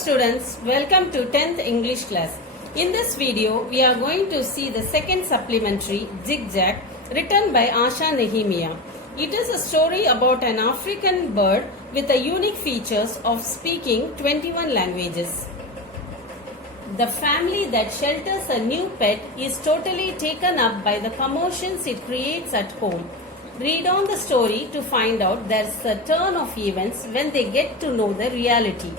students, welcome to 10th English class. In this video, we are going to see the second supplementary, Zigzag, written by Asha Nehemiah. It is a story about an African bird with the unique features of speaking 21 languages. The family that shelters a new pet is totally taken up by the commotions it creates at home. Read on the story to find out there's a turn of events when they get to know the reality.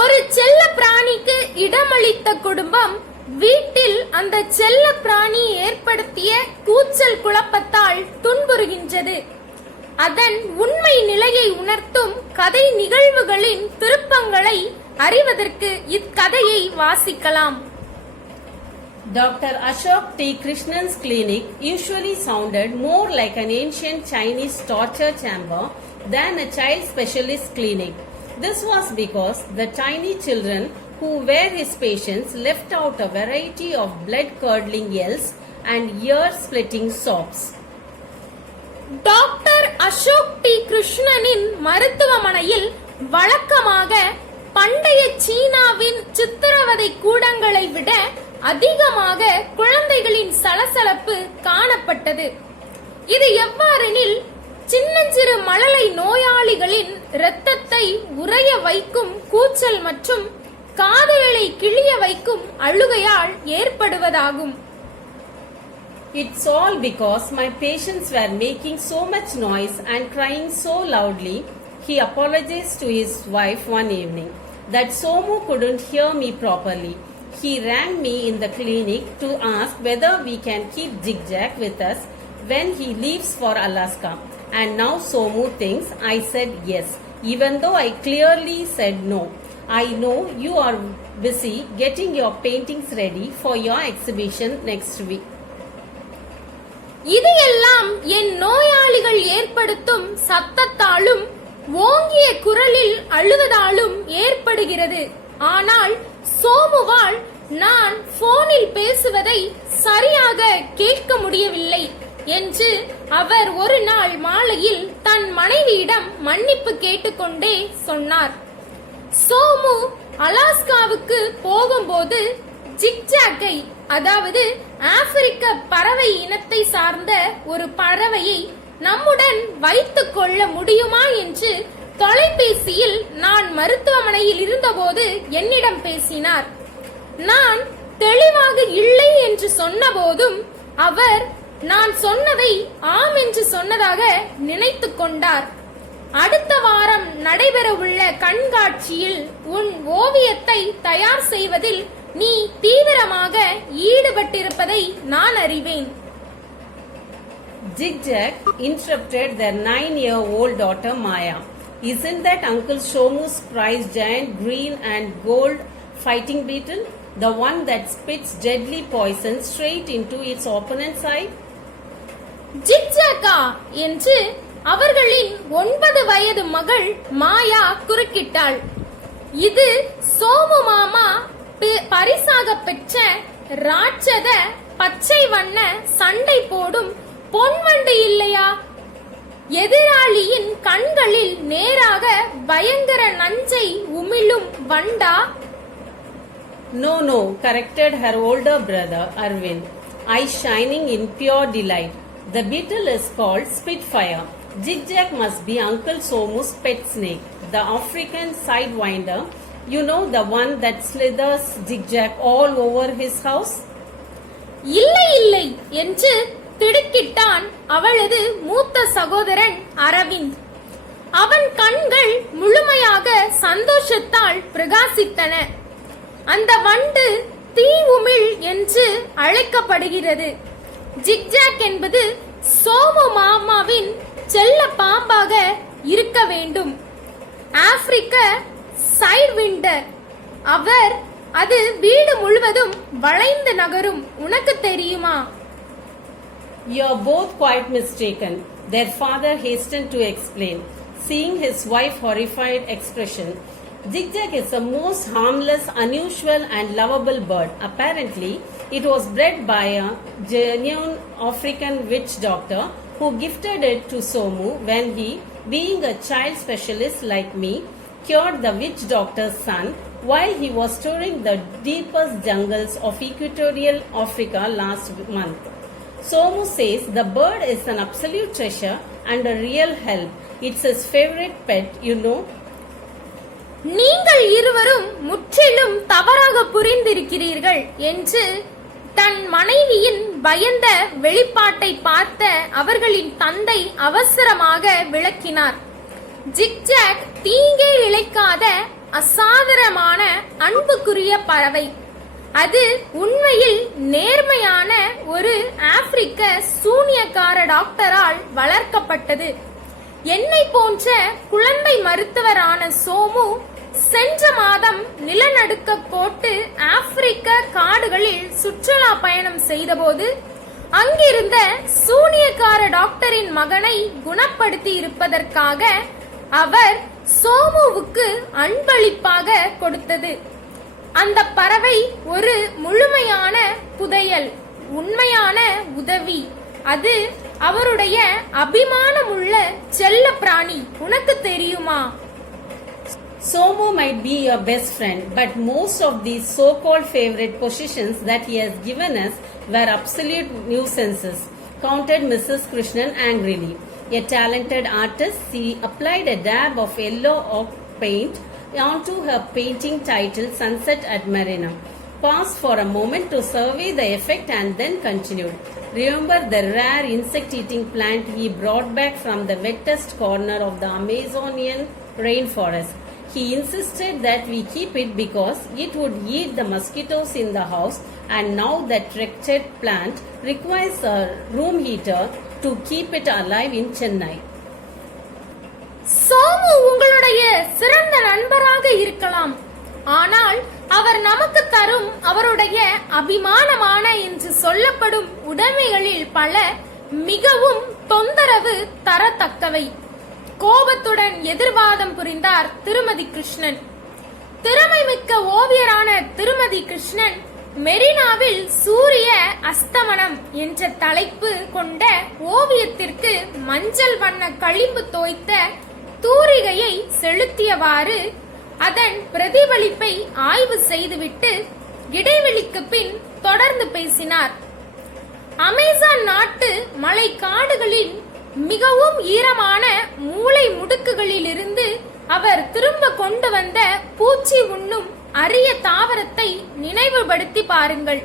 ஒரு செல்ல பிராணிக்கு இடமளித்த குடும்பம் வீட்டில் அந்த செல்ல பிராணி ஏற்படுத்திய கூச்சல் குழப்பத்தால் துன்புறுகின்றது. அதன் உண்மை நிலையை உணர்த்தும் கதை நிகழ்வுகளின் திருப்பங்களை அறிவதற்கு இக்கதையை வாசிக்கலாம். Dr. Ashok T. Krishnan's clinic usually sounded more like an ancient Chinese torture chamber than a child specialist clinic. This was because the tiny children who were his patients left out a variety of blood-curdling yells and ear-splitting sobs. Doctor Ashok D கிருஷ்ணனின் மருத்துவமனையில் வழக்கமாக பண்டைய சீனாவின் சித்திரவதை கூடங்களை விட அதிகமாக குழந்தைகளின் சலசலப்பு காணப்பட்டது. இது எவ்வாறெனில் சின்னஞ்சிறு மழலை நோயாளிகளின் இரத்தத்தை உறைய வைக்கும் கூச்சல் மற்றும் காதுகளை கிழிய வைக்கும் அழுகையால் ஏற்படுவதாகும். It's all because my patients were making so much noise and crying so loudly, he apologized to his wife one evening that Somu couldn't hear me properly. He rang me in the clinic to ask whether we can keep Zigzag with us when he leaves for Alaska. And now Somu thinks I said yes, even though I clearly said no. I know you are busy getting your paintings ready for your exhibition next week. இது எல்லாம் என் நோயாளிகள் ஏற்படுத்தும் சத்தத்தாலும் ஓங்கிய குரலில் அழுவதாலும் ஏற்படுகிறது. ஆனால் சோமுவால் நான் போனில் பேசுவதை சரியாக கேட்க முடியவில்லை என்று அவர் ஒரு நாள் மாலையில் தன் மனைவியிடம் மன்னிப்பு கேட்டுக்கொண்டே சொன்னார். சோமு அலாஸ்காவுக்கு போகும்போது ஜிக்ஜாக்கை, அதாவது ஆப்பிரிக்க பறவை இனத்தை சார்ந்த ஒரு பறவையை நம்முடன் வைத்துக் கொள்ள முடியுமா என்று தொலைபேசியில் நான் மருத்துவமனையில் இருந்தபோது என்னிடம் பேசினார். நான் தெளிவாக இல்லை என்று சொன்னபோதும் அவர் நான் சொன்னதை ஆம் என்று சொன்னதாக நினைத்து கொண்டார். அடுத்த வாரம் நடைபெறவுள்ள கண்காட்சியில் உன் ஓவியத்தை தயார் செய்வதில் நீ தீவிரமாக ஈடுபட்டிருப்பதை நான் அறிவேன். Zigzag interrupted their 9-year-old daughter Maya. Isn't that Uncle Shomu's prized giant green and gold fighting beetle? The one that spits deadly poison straight into its opponent's eye? ஜிக்ஜாக்கா என்று அவர்களின் 9 வயது மகள் மாயா குறுக்கிட்டாள். இது சோமு மாமா பரிசாக பெற்ற ராட்சத பச்சை வண்ண சண்டை போடும் பொன்வண்டு இல்லையா? எதிராளியின் கண்களில் நேராக பயங்கர நஞ்சை உமிழும் வண்டா? No, corrected her older brother Arvind, eyes shining in pure delight. The beetle is called Spitfire. Zigzag must be Uncle Somu's pet snake, the African sidewinder. You know, the one that slithers Zigzag all over his house? இல்லை என்று திடுக்கிட்டான் அவளது மூத்த சகோதரன் அரவிந்த். அவன் கண்கள் முழுமையாக சந்தோஷத்தால் பிரகாசித்தன. அந்த வண்டு தீ உமிழ் என்று அழைக்கப்படுகிறது. ஜிக்ஜாக் என்பது சோமு மாமாவின் செல்ல பாம்பாக இருக்க வேண்டும். ஆப்பிரிக்க சைட்விண்டர் அவர். அது வீடு முழுவதும் வளைந்து நகரும். உனக்கு தெரியுமா? You're both quite mistaken, their father hastened to explain, seeing his wife's horrified expression. Zigzag is a most harmless, unusual and lovable bird. Apparently, it was bred by a genuine African witch doctor who gifted it to Somu when he, being a child specialist like me, cured the witch doctor's son while he was touring the deepest jungles of equatorial Africa last month. Somu says the bird is an absolute treasure and a real help. It's his favorite pet, you know. நீங்கள் இருவரும் முற்றிலும் தவறாக புரிந்திருக்கிறீர்கள் என்று தன் மனைவியின் பயந்த வெளிப்பாட்டை பார்த்த அவர்களின் தந்தை அவசரமாக விளக்கினார். ஜிக்ஜாக் தீங்கே இழைக்காத அசாதாரணமான அன்புக்குரிய பறவை. அது உண்மையில் நேர்மையான ஒரு ஆப்பிரிக்க சூனியக்கார டாக்டரால் வளர்க்கப்பட்டது. என்னை போன்ற குழந்தை மருத்துவரான சோமு சென்ற மாதம் நிலநடுக்க கோட்டு ஆப்பிரிக்க காடுகளில் சுற்றுலா பயணம் செய்தபோது அங்கிருந்த சூனியக்கார டாக்டரின் மகனை குணப்படுத்தி இருப்பதற்காக அவர் சோமுவுக்கு அன்பளிப்பாக கொடுத்தது. அந்த பறவை ஒரு முழுமையான புதையல், உண்மையான உதவி. அது அவருடைய அபிமானமுள்ள செல்ல பிராணி. உனக்கு தெரியுமா? Somu might be your best friend, but most of these so-called favorite positions that he has given us were absolute nuisances, countered Mrs. Krishnan angrily. A talented artist, she applied a dab of yellow oak paint onto her painting titled Sunset at Marina, paused for a moment to survey the effect and then continued. Remember the rare insect-eating plant he brought back from the wettest corner of the Amazonian rainforest? He insisted that we keep it because it would eat the mosquitoes in the house, and now that wretched plant requires a room heater to keep it alive in Chennai. Somu உங்களுடைய சிறந்த நண்பராக இருக்கலாம், ஆனால் அவர் நமக்கு தரும் அவருடைய அபிமானமான என்று சொல்லப்படும் உடைமைகளில் பல மிகவும் தொந்தரவு தரத்தக்கவை. கோபத்துடன் எதிர்வாதம் புரிந்தார் திருமதி கிருஷ்ணன். திறமைமிக்க ஓவியரான திருமதி கிருஷ்ணன் மெரினாவில் சூரிய அஸ்தமனம் என்ற தலைப்பு கொண்ட ஓவியத்திற்கு மஞ்சள் வண்ண களிம்பு தோய்த்த தூரிகையை செலுத்தியவாறு அதன் பிரதிபலிப்பை ஆய்வு செய்துவிட்டு இடைவெளிக்கு பின் தொடர்ந்து பேசினார். அமேசான் நாட்டு மலை காடுகளின் மிகவும் ஈரமான மூளை முடுக்குகளிலிருந்து அவர் திரும்ப கொண்டு வந்த பூச்சி உண்ணும் அரிய தாவரத்தை நினைவுபடுத்தி பாருங்கள்.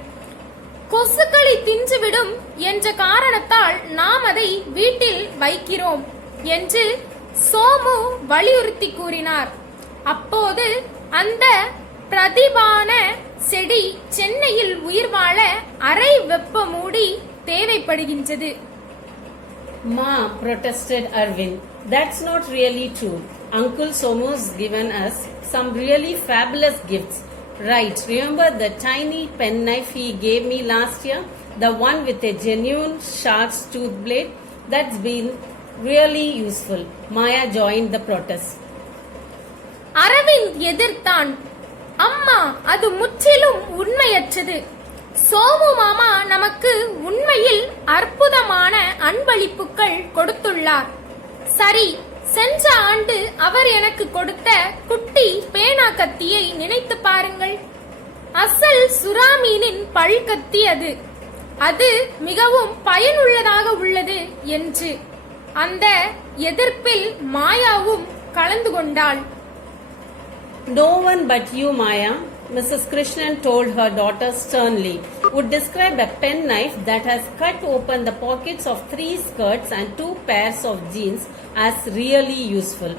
கொசுக்களை தின்றுவிடும் என்ற காரணத்தால் நாம் அதை வீட்டில் வைக்கிறோம் என்று சோமு வலியுறுத்தி கூறினார். அப்போது அந்த பிரதிபான செடி சென்னையில் உயிர் வாழ அரை வெப்ப மூடி தேவைப்படுகின்றது. Ma, protested Arvind, that's not really true. Uncle Somu's given us some really fabulous gifts. Right, remember the tiny penknife he gave me last year? The one with a genuine shark's tooth blade? That's been really useful. Maya joined the protest. Aravind எதிர்த்தான். அம்மா, அது முற்றிலும் உண்மையற்றது. சோமு மாமா நமக்கு உண்மையில் அற்புதமான அன்பளிப்புகள் கொடுத்துள்ளார். சரி, சென்ற ஆண்டு அவர் எனக்கு கொடுத்த குட்டி பேனா கத்தியை நினைத்து பாருங்கள். அசல் சுறாமீனின் பல்கத்தி அது. அது மிகவும் பயனுள்ளதாக உள்ளது என்று அந்த எதிர்ப்பில் மாயாவும் கலந்து கொண்டாள். No one but you, Maya, Mrs. Krishnan told her daughter sternly, would describe a penknife that has cut open the pockets of 3 skirts and 2 pairs of jeans as really useful.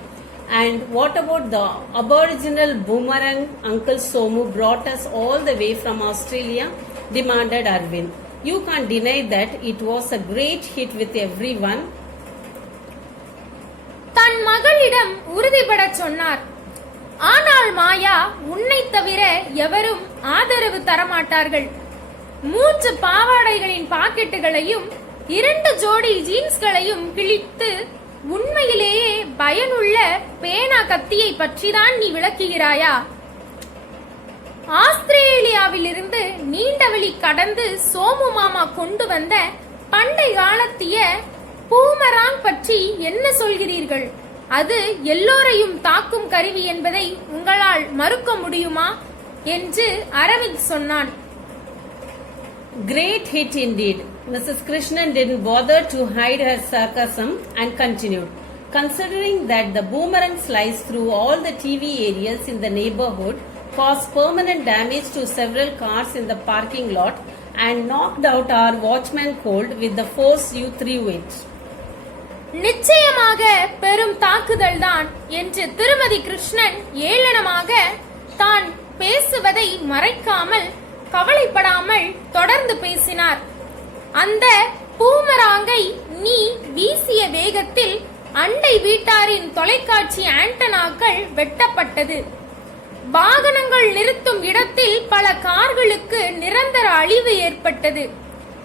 And what about the aboriginal boomerang Uncle Somu brought us all the way from Australia? Demanded Arvind. You can't deny that it was a great hit with everyone. தன் மகளிடம் உறுதிபட சொன்னார். ஆனால் மாயா, உன்னை தவிர எவரும் ஆதரவு தரமாட்டார்கள். 3 பாவாடைகளின் பாக்கெட்டுகளையும் 2 ஜோடி ஜீன்ஸ்களையும் கிழித்து உண்மையிலேயே பயனுள்ள பேனா கத்தியை பற்றிதான் நீ விளக்குகிறாயா? ஆஸ்திரேலியாவிலிருந்து நீண்டவெளி கடந்து சோமு மாமா கொண்டு வந்த பண்டை காலத்திய பூமராங் பற்றி என்ன சொல்கிறீர்கள்? அது எல்லோரையும் தாக்கும் கருவி என்பதை உங்களால் மறுக்க முடியுமா என்று அரவிந்த் சொன்னான். Great hit indeed. Mrs. Krishnan didn't bother to hide her sarcasm and continued. Considering that the boomerang sliced through all the TV aerials in the neighborhood, caused permanent damage to several cars in the parking lot, and knocked out our watchman cold with the force you threw it. நிச்சயமாக பெரும் தாக்குதல் தான் என்று திருமதி கிருஷ்ணன் ஏளனமாக தான் பேசுவதை மறைக்காமல் கவலைப்படாமல் தொடர்ந்து பேசினார். அந்த பூமராங்கை நீ வீசிய வேகத்தில் அண்டை வீட்டாரின் தொலைக்காட்சி ஆண்டனாக்கள் வெட்டப்பட்டது. வாகனங்கள் நிறுத்தும் இடத்தில் பல கார்களுக்கு நிரந்தர அழிவு ஏற்பட்டது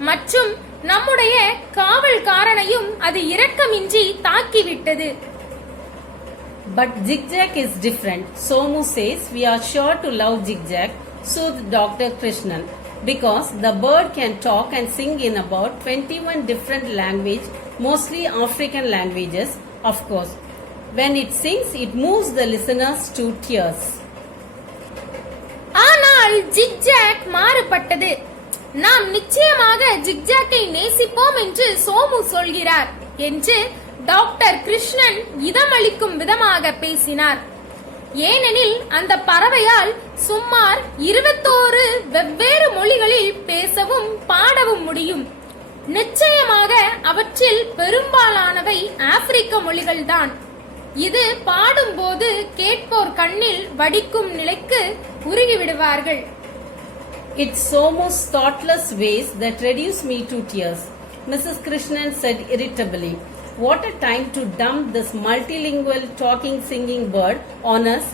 மற்றும் நம்முடைய காவல்காரனையும் அது இரக்கமின்றி தாக்கிவிட்டது. But Zigzag is different. Somu says we are sure to love Zigzag, soothed Dr. Krishnan, because the bird can talk and sing in about 21 different languages, mostly African languages, of course. When it sings, it moves the listeners to tears. ஆனால் zigzag மாறுபட்டது. நாம் நிச்சயமாக ஜிக்ஜாக்கை நேசிப்போம் என்று சோமு சொல்கிறார் என்று doctor Krishnan இதமளிக்கும் விதமாக பேசினார். ஏனெனில் அந்த பறவையால் சுமார் 21 வெவ்வேறு மொழிகளில் பேசவும் பாடவும் முடியும். நிச்சயமாக அவற்றில் பெரும்பாலானவை ஆப்பிரிக்க மொழிகள்தான். இது பாடும்போது கேட்போர் கண்ணில் வடிக்கும் நிலைக்கு உருகிவிடுவார்கள். It's Somu's thoughtless ways that reduce me to tears, Mrs. Krishnan said irritably. What a time to dump this multilingual talking singing bird on us.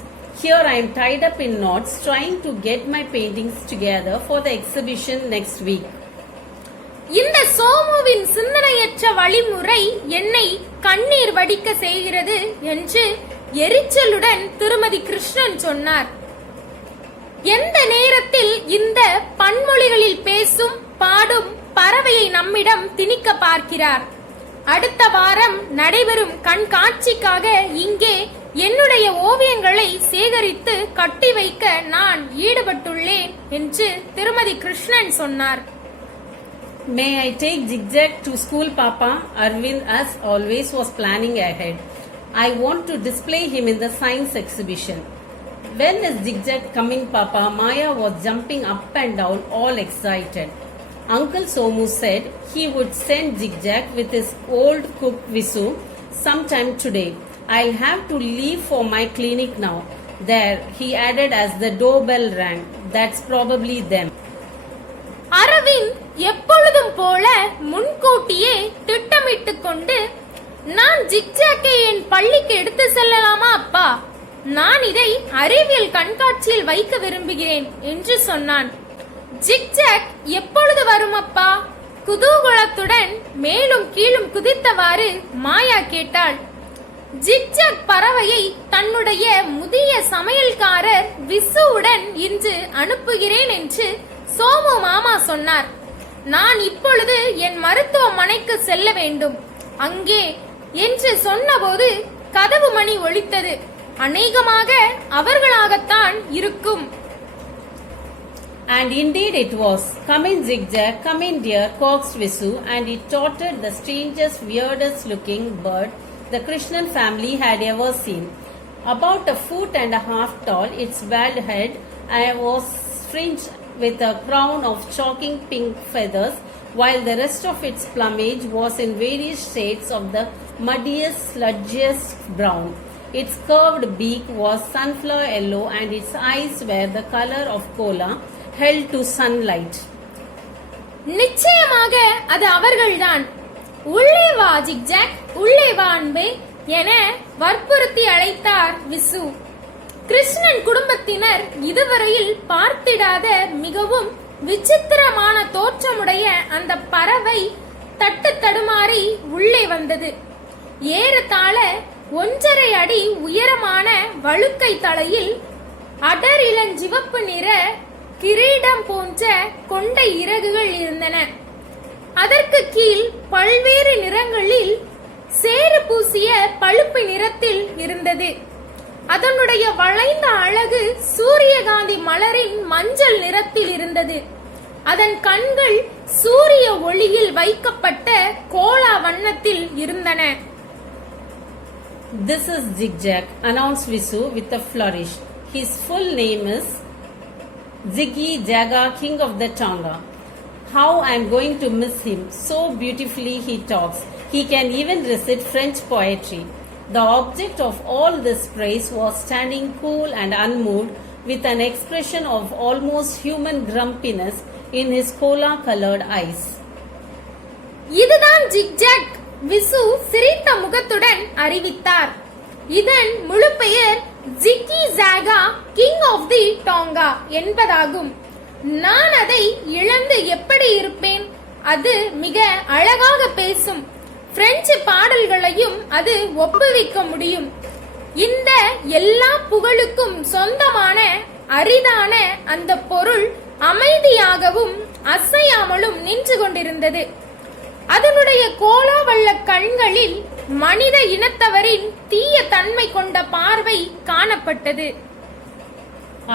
Here I am tied up in knots trying to get my paintings together for the exhibition next week. இந்த சோமுவின் சிந்தனையற்ற வழிமுறை என்னை கண்ணீர் வடிக்க செய்கிறது என்று எரிச்சலுடன் திருமதி கிருஷ்ணன் சொன்னார். எந்த நேரத்தில் இந்த பன்மொழிகளில் பேசும் பாடும் பறவையை நம்மிடம் திணிக்க பார்க்கிறார்? அடுத்த வாரம் நடைபெறும் கண்காட்சிக்காக இங்கே என்னுடைய ஓவியங்களை சேகரித்து கட்டி வைக்க நான் ஈடுபட்டுள்ளேன் என்று திருமதி கிருஷ்ணன் சொன்னார். May I take Zigzag to school, Papa? Arvind, as always, was planning ahead. I want to display him in the science exhibition. When is Zigzag coming, Papa? Maya was jumping up and down, all excited. Uncle Somu said he would send Zigzag with his old cook Visu sometime today. I'll have to leave for my clinic now. There, he added as the doorbell rang. That's probably them. Aravind எப்பொழுதும் போல முன்கூட்டியே திட்டமிட்டுக் கொண்டு, நான் ஜிக்ஜாக்கை என் பள்ளிக்கு எடுத்து செல்லலாமா அப்பா? நான் இதை அறிவியல் கண்காட்சியில் வைக்க விரும்புகிறேன் என்று சொன்னான். ஜிக்ஜாக் எப்பொழுது வரும் அப்பா? குதூகலத்துடன் மேலும் கீழும் குதித்தவாறு மாயா கேட்டாள். ஜிக்ஜாக் பறவையை தன்னுடைய முதிய சமையல்காரர் விசுவுடன் இன்று அனுப்புகிறேன் என்று சோமு மாமா சொன்னார். நான் இப்பொழுது என் மருத்துவமனைக்கு செல்ல வேண்டும். அங்கே என்று சொன்னபோது கதவு மணி ஒலித்தது. அநேகமாக அவர்களாகத்தான் இருக்கும். And indeed it was. Come in, Zigzag, come in, dear, coaxed Visu, and he trotted the strangest, weirdest looking bird the Krishnan family had ever seen. About 1.5 feet tall, its bald head was fringed with a crown of shocking pink feathers, while the rest of its plumage was in various shades of the muddiest, sludgiest brown. Its curved beak was sunflower yellow and its eyes were the color of cola held to sunlight. நிச்சயமாக அது அவர்கள்தான். உள்ளே வா zigzag, உள்ளே வா அன்பே என வற்புறுத்தி அழைத்தார் விசு. கிருஷ்ணன் குடும்பத்தினர் இதுவரையில் பார்த்திடாத மிகவும் விசித்திரமான தோற்றமுடைய அந்த பறவை தட்டு தடுமாறி உள்ளே வந்தது. ஏறத்தாழ 1.5 அடி உயரமான வழுக்கை தலையில் அடர் இளஞ்சிவப்பு நிற கிரீடம் போன்ற கொண்டை இறகுகள் இருந்தன. அதற்கு கீழ் பல்வேறு நிறங்களில் சேறு பூசிய பழுப்பு நிறத்தில் இருந்தது. அதனுடைய வளைந்த அழகு சூரியகாந்தி மலரின் மஞ்சள் நிறத்தில் இருந்தது. அதன் கண்கள் சூரிய ஒளியில் வைக்கப்பட்ட கோலா வண்ணத்தில் இருந்தன. This is Zigzag, announced Visu with a flourish. His full name is Ziggy Jaga, King of the Tonga. How I am going to miss him. So beautifully he talks. He can even recite French poetry. The object of all this praise was standing cool and unmoved with an expression of almost human grumpiness in his cola-colored eyes. இதுதான் zigzag, Visu சிரித்த முகத்துடன் அறிவித்தார். இதன் முழு பெயர் Jikki ஜாகா, king of the டாங்கா என்பதாகும். நான் அதை இழந்து எப்படி இருப்பேன்? அது மிக அழகாக பேசும். பிரெஞ்சு பாடல்களையும் அது ஒப்புவிக்க முடியும். இந்த எல்லா புகழுக்கும் சொந்தமான அரிதான அந்த பொருள் அமைதியாகவும் அசையாமலும் நின்று கொண்டிருந்தது. அதனுடைய கோலாவள்ள கண்களில் மனித இனத்தவரின் தீய தன்மை கொண்ட பார்வை காணப்பட்டது.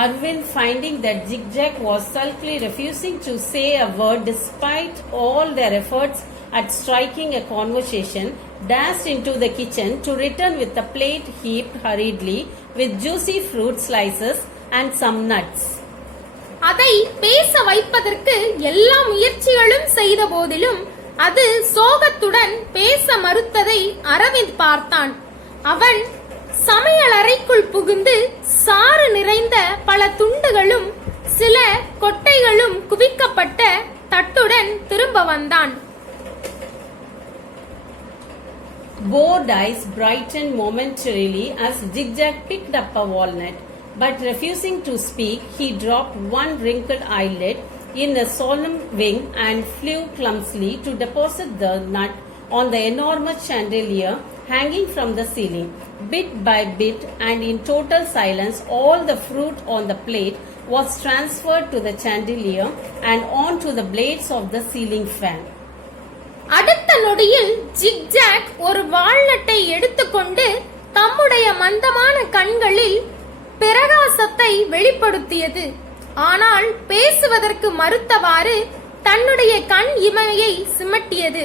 Arvind, finding that Zigzag was sulkily refusing to say a word despite all their efforts at striking a conversation, dashed into the kitchen to return with a plate heaped hurriedly with juicy fruit slices and some nuts. அதை பேச வைப்பதற்கு எல்லா முயற்சிகளும் செய்த போதிலும் அது சோகத்துடன் பேச மறுத்ததை அரவிந்த் பார்த்தான். அவன் சமையல் அறைக்குள் புகுந்து சாறு நிறைந்த பல துண்டுகளும் சில கொட்டைகளும் குவிக்கப்பட்ட தட்டுடன் திரும்ப வந்தான். Bored eyes brightened momentarily as Zigzag picked up a walnut, but refusing to speak, he dropped one wrinkled eyelid in a solemn wing and flew clumsily to deposit the nut on the enormous chandelier hanging from the ceiling. Bit by bit and in total silence, all the fruit on the plate was transferred to the chandelier and onto the blades of the ceiling fan. அடுத்த நொடியில் zigzag ஒரு வால்நட்டை எடுத்துக்கொண்டு தம்முடைய மந்தமான கண்களில் பிரகாசத்தை வெளிப்படுத்தியது. ஆனால் பேசுவதற்கு மறுத்தவாறு தன்னுடைய கண் இமையை சிமிட்டியது.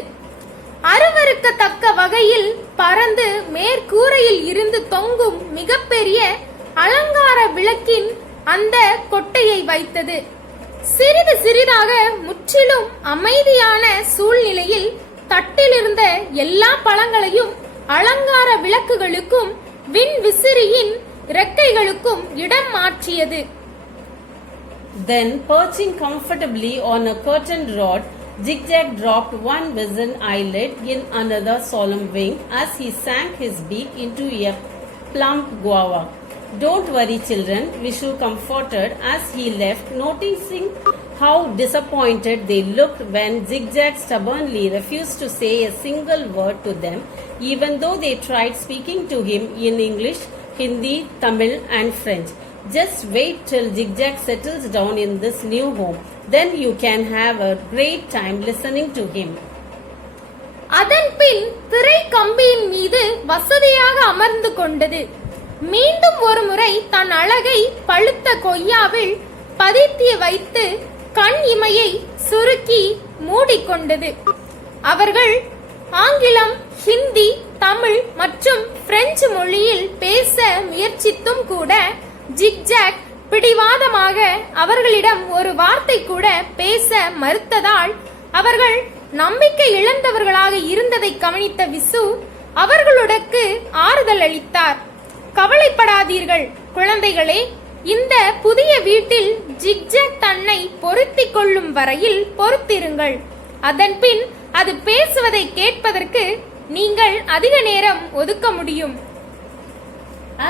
அருவருக்கத்தக்க வகையில் பறந்து மேற்கூரையில் இருந்து தொங்கும் மிகப்பெரிய அலங்கார விளக்கின் அந்த கொட்டையை வைத்தது. சிறிது சிறிதாக முற்றிலும் அமைதியான சூழ்நிலையில் தட்டிலிருந்த எல்லா பழங்களையும் அலங்கார விளக்குகளுக்கும் விண் விசிறியின் இறக்கைகளுக்கும் இடம் மாற்றியது. Then, perching comfortably on a curtained rod, Zigzag dropped one wizened eyelid in another solemn wing as he sank his beak into a plump guava. Don't worry, children, Vishu comforted as he left, noticing how disappointed they looked when Zigzag stubbornly refused to say a single word to them, even though they tried speaking to him in English, Hindi, Tamil and French. Just wait till Zigzag settles down in this new home. Then you can have a great time listening to him. அதன் பின் திரை கம்பியின் மீது வசதியாக அமர்ந்து கொண்டது. மீண்டும் ஒரு முறை தன் அழகை பழுத்த கொய்யாவில் பதித்து வைத்து கண் இமையை சுருக்கி மூடிக்கொண்டது. அவர்கள் ஆங்கிலம், ஹிந்தி, தமிழ் மற்றும் பிரெஞ்சு மொழியில் பேச முயற்சித்தும் கூட ஜிக்ஜாக் பிடிவாதமாக அவர்களிடம் ஒரு வார்த்தை கூட பேச மறுத்ததால் அவர்கள் நம்பிக்கை இழந்தவர்களாக இருந்ததை கவனித்த விசு அவர்களுக்கு ஆறுதல் அளித்தார். கவலைப்படாதீர்கள் குழந்தைகளே, இந்த புதிய வீட்டில் ஜிக்ஜாக் தன்னை பொருத்திக் கொள்ளும் வரையில் பொறுத்திருங்கள். அதன் பின் அது பேசுவதை கேட்பதற்கு நீங்கள் அதிக நேரம் ஒதுக்க முடியும்.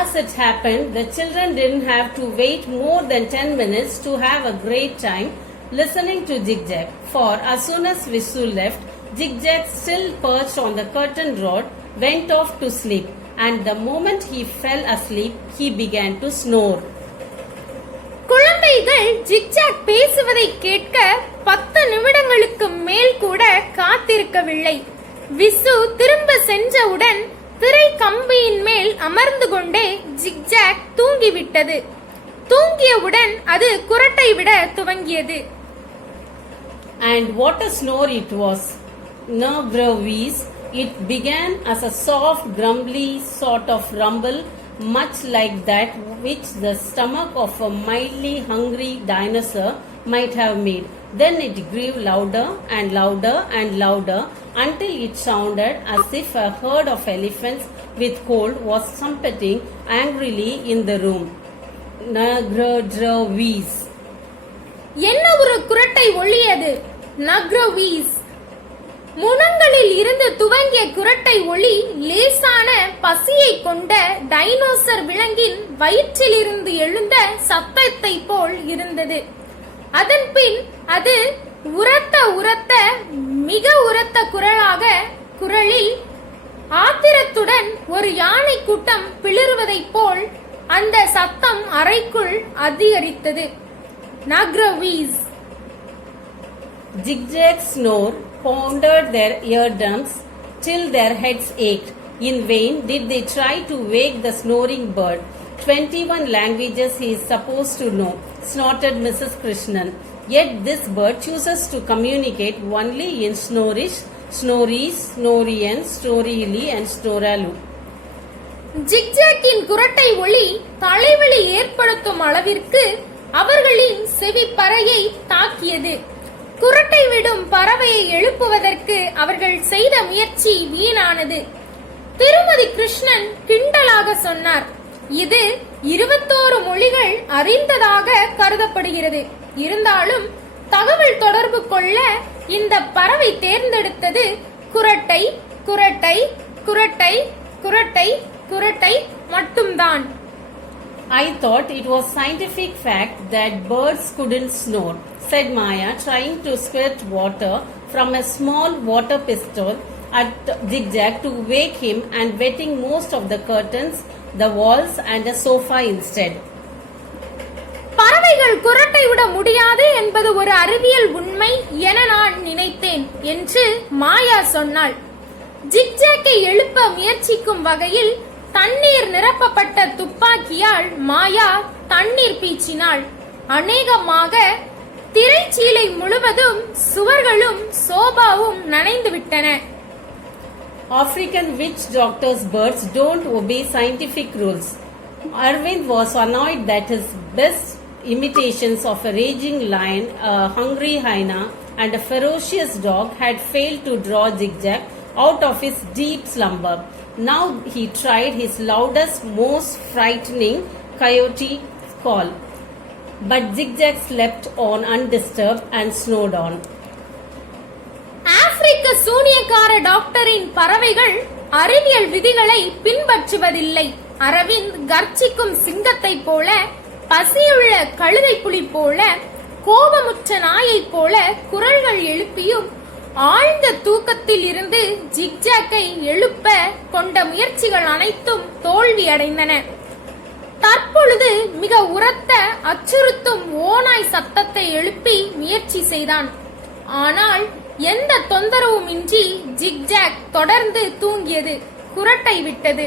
As it happened, the children didn't have to wait more than 10 minutes to have a great time listening to Zigzag. For as soon as Visu left, Zigzag, still perched on the curtain rod, went off to sleep. And the moment he fell asleep, he began to snore. குழந்தைகள் zigzag பேசுவதை கேட்க 10 நிமிடங்களுக்கு மேல் கூட காத்திருக்கவில்லை. விசு திரும்ப சென்றவுடன் திரை கம்பியின் மேல் அமர்ந்து கொண்டே ஜிக்ஜாக் தூங்கிவிட்டது. தூங்கியவுடன் அது குரட்டை விட துவங்கியது. And what a snore it was! Nervous. It began as a soft, grumbly sort of rumble, much like that which the stomach of a mildly hungry dinosaur might have made. Then it grew louder and louder and louder until it sounded as if a herd of elephants with cold was trumpeting angrily in the room. Nervous. என்ன ஒரு குரட்டை ஒலியது! நக்ரவீஸ். முனங்களில் இருந்து துவங்கிய குரட்டை ஒலி லேசான பசியை கொண்ட டைனோசர் விலங்கின் வயிற்றிலிருந்து எழுந்த சத்தத்தை போல் இருந்தது. அதன் பின் அது உரத்த மிக உரத்த குரலில் ஆத்திரத்துடன் ஒரு யானை கூட்டம் பிளிறுவதைப் போல் அந்த சத்தம் அறைக்குள் அதிகரித்தது. நக்ரவீஸ். Zigzag's snore pounded their eardrums till their heads ached. In vain did they try to wake the snoring bird. 21 languages he is supposed to know, snorted Mrs. Krishnan. Yet this bird chooses to communicate only in Snorish, Snories, Snorian, Snorili and Snoralu. ஜிக்ஜாக்கின் குரட்டை ஒலி தலைவலி ஏற்படுத்தும் அளவிற்கு அவர்களின் செவிப்பறையை தாக்கியது. குரட்டை விடும் பறவையை எழுப்புவதற்கு அவர்கள் செய்த முயற்சி வீணானது. திருமதி கிருஷ்ணன் கிண்டலாக சொன்னார், இது 21 மொழிகள் அறிந்ததாக கருதப்படுகிறது. இருந்தாலும் தகவல் தொடர்பு கொள்ள இந்த பறவை தேர்ந்தெடுத்தது குரட்டை குரட்டை குரட்டை குரட்டை குரட்டை மட்டும்தான். I thought it was scientific fact that birds couldn't snore, said Maya, trying to squirt water from a small water pistol at Zigzag to wake him and wetting most of the curtains, the walls and the sofa instead. பறவைகள் குரட்டை விட முடியாது என்பது ஒரு அறிவியல் உண்மை என நான் நினைத்தேன் என்று மாயா சொன்னாள். ஜிக்ஜாக்கை எழுப்ப முயற்சிக்கும் வகையில் தண்ணீர் நிரப்பப்பட்ட துப்பாக்கியால் மாயா தண்ணீர் பீச்சினாள். அநேகமாக திரைச்சீலை முழுவதும் சுவர்களும் சோபாவும் நனைந்து விட்டன. African witch doctors' birds don't obey scientific rules. Arvind was annoyed that his best imitations of a raging lion, a hungry hyena, and a ferocious dog had failed to draw Zigzag out of his deep slumber. Now he tried his loudest, most frightening coyote call. But Zigzag slept on undisturbed and snored on. ஆப்பிரிக்க சூனியக்கார டாக்டரின் பறவைகள் அறிவியல் விதிகளை பின்பற்றுவதில்லை. அரவிந்த் கர்ச்சிக்கும் சிங்கத்தை போல, பசியுள்ள கழுதை புலி போல, கோபமுற்ற நாயை போல குரல்கள் எழுப்பியும் ஆழ்ந்த தூக்கத்தில் இருந்து ஜிக்ஜாக்கை எழுப்ப கொண்ட முயற்சிகள் அனைத்தும் தோல்வி அடைந்தன. தற்பொழுது மிக உரத்த அச்சுறுத்தும் ஓநாய் சத்தத்தை எழுப்பி முயற்சி செய்தான். ஆனால் எந்த தொந்தரவும் இன்றி ஜிக்ஜாக் தொடர்ந்து தூங்கியது, குரட்டை விட்டது.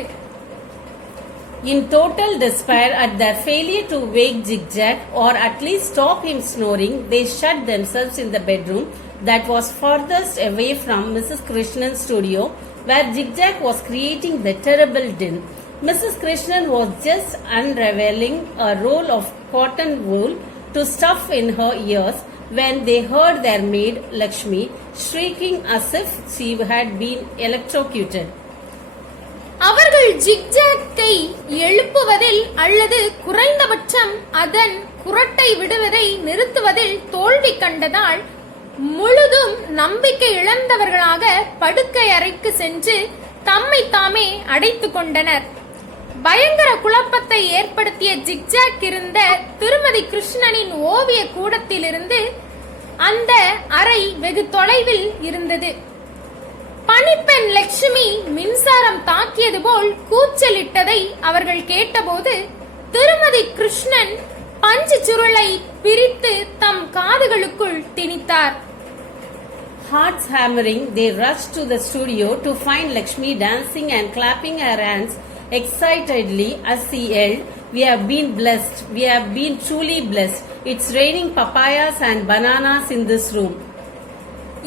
In total despair at their failure to wake Zigzag or at least stop him snoring, they shut themselves in the bedroom that was farthest away from Mrs. Krishnan's studio, where Zigzag was creating the terrible din. Mrs. Krishnan was just unraveling a roll of cotton wool to stuff in her ears when they heard their maid Lakshmi shrieking as if she had been electrocuted. அவர்கள் ஜிக்ஜாக்கை எழுப்புவதில் அல்லது குறைந்தபட்சம் அதன் குரட்டை விடுவதை நிறுத்துவதில் தோல்வி கண்டதால் முழுதும் நம்பிக்கை இழந்தவர்களாக படுக்கை அறைக்கு சென்று தம்மை தாமே அடைத்துக் கொண்டனர். பயங்கர குழப்பத்தை ஏற்படுத்திய ஜிக்ஜாக் இருந்த திருமதி கிருஷ்ணனின் ஓவிய கூடத்திலிருந்து அந்த அறை வெகு தொலைவில் இருந்தது. பணிப்பெண் லட்சுமி மின்சாரம் தாக்கியது போல் கூச்சலிட்டதை அவர்கள் கேட்டபோது திருமதி கிருஷ்ணன் பஞ்சு சுருளை பிரித்து தம் காதுகளுக்குள் திணித்தார். Hearts hammering, they rushed to the studio to find Lakshmi dancing and clapping her hands excitedly as she yelled, "We have been blessed. We have been truly blessed. It's raining papayas and bananas in this room."